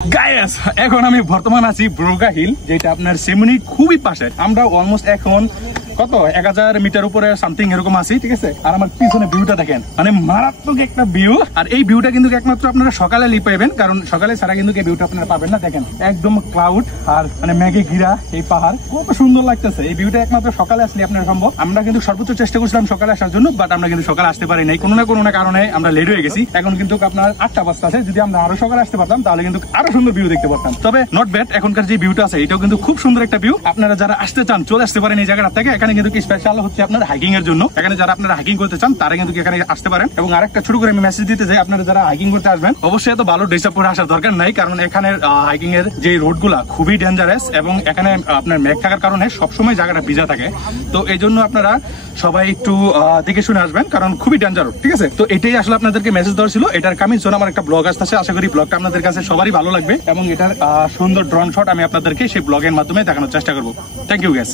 Guys এখন আমি বর্তমান আছি ব্রোগা হিল, যেটা আপনার সেমনি খুবই পাশে। আমরা অলমোস্ট এখন কত 1000 মিটার উপরে সামথিং এরকম আছি, ঠিক আছে। আর আমার পিছনে ভিউটা দেখেন, মানে মারাত্মক একটা ভিউ। আর এই ভিউটা কিন্তু একমাত্র আপনারা সকালে পাবেন, কারণ সকালে ছাড়া কিন্তু এই ভিউটা আপনারা পাবেন না। দেখেন একদম ক্লাউড আর মানে মেঘে ঘিরা এই পাহাড়, কত সুন্দর লাগতেছে। এই ভিউটা একমাত্র সকালে আসলে আপনারা সম্ভব। আমরা কিন্তু সর্বোচ্চ চেষ্টা করছিলাম সকালে আসার জন্য, বাট আমরা কিন্তু সকালে আসতে পারি নাই, কোনো না কোনো কারণে আমরা লেট হয়ে গেছি। এখন কিন্তু আপনার 8টা বাজতে আছে। যদি আমরা আরো সকালে আসতে পারতাম তাহলে কিন্তু আরো সুন্দর ভিউ দেখতে পারতাম। তবে নট ব্যাড, এখনকার যে ভিউটা আছে এটাও কিন্তু খুব সুন্দর একটা ভিউ। আপনারা যারা আসতে চান চলে আসতে পারেন এই জায়গাটা থেকে। এখানে কিন্তু স্পেশাল হচ্ছে আপনার হাইকিং এর জন্য। এখানে যারা আপনারা হাইকিং করতে চান তারা কিন্তু এখানে আসতে পারেন। এবং আরেকটা ছোট করে আমি মেসেজ দিতে চাই, আপনারা যারা হাইকিং করতে আসবেন অবশ্যই এত ভালো ড্রেস আপ পরে আসার দরকার নাই, কারণ এখানে হাইকিং এর যে রোড গুলা খুবই ডেঞ্জারাস এবং এখানে আপনার মেঘ থাকার কারণে সবসময় জায়গাটা ভিজা থাকে। তো এই জন্য আপনারা সবাই একটু দেখে শুনে আসবেন, কারণ খুবই ডেঞ্জারাস, ঠিক আছে। তো এটাই আসলে আপনাদেরকে মেসেজ দেওয়ার ছিল। এটার কামিং সুন আমার একটা ব্লগ আসছে, আশা করি ব্লগটা আপনাদের কাছে সবারই ভালো লাগবে এবং এটার সুন্দর ড্রোন শট আমি আপনাদেরকে সেই ব্লগের মাধ্যমে দেখানোর চেষ্টা করবো। Thank you guys.